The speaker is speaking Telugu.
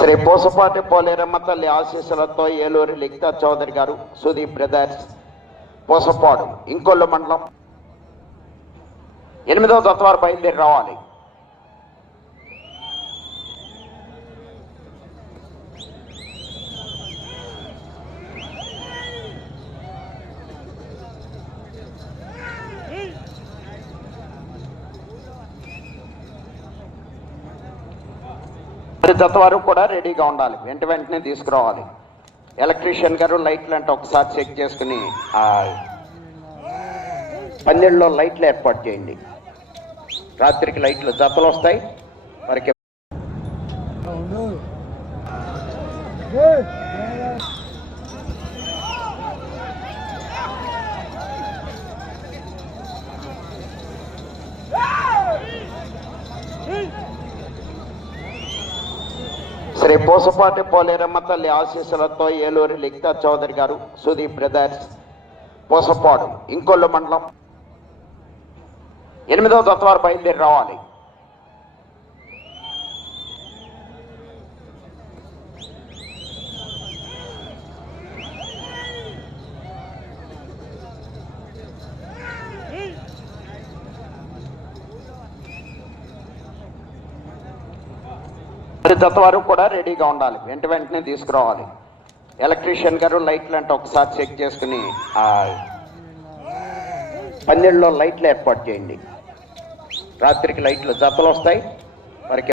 శ్రీ పూసపాటి పోలేరమ్మ తల్లి ఆశీస్సులతో ఏలూరి లిఖితా చౌదరి గారు, సుదీప్ బ్రదర్స్, పూసపాడు, ఇంకొల్లు మండలం 8వ జత వారు బయలుదేరి రావాలి. జత వారు కూడా రెడీగా ఉండాలి, వెంటనే తీసుకురావాలి. ఎలక్ట్రీషియన్ గారు లైట్లు అంటే ఒకసారి చెక్ చేసుకుని పందెళ్ళలో లైట్లు ఏర్పాటు చేయండి. రాత్రికి లైట్లు జతలు వస్తాయి మరికి. శ్రీ పూసపాటి పోలేరమ్మ తల్లి ఆశీస్సులతో ఏలూరి లిఖితా చౌదరి గారు, సుదీప్ బ్రదర్స్, పూసపాడు, ఇంకొల్లు మండలం 8వ జత వారు బయలుదేరి రావాలి. జత వారు కూడా రెడీగా ఉండాలి, వెంటనే తీసుకురావాలి. ఎలక్ట్రీషియన్ గారు లైట్లు అంటే ఒకసారి చెక్ చేసుకుని పందెళ్ళలో లైట్లు ఏర్పాటు చేయండి. రాత్రికి లైట్లు జతలు వస్తాయి మరికి.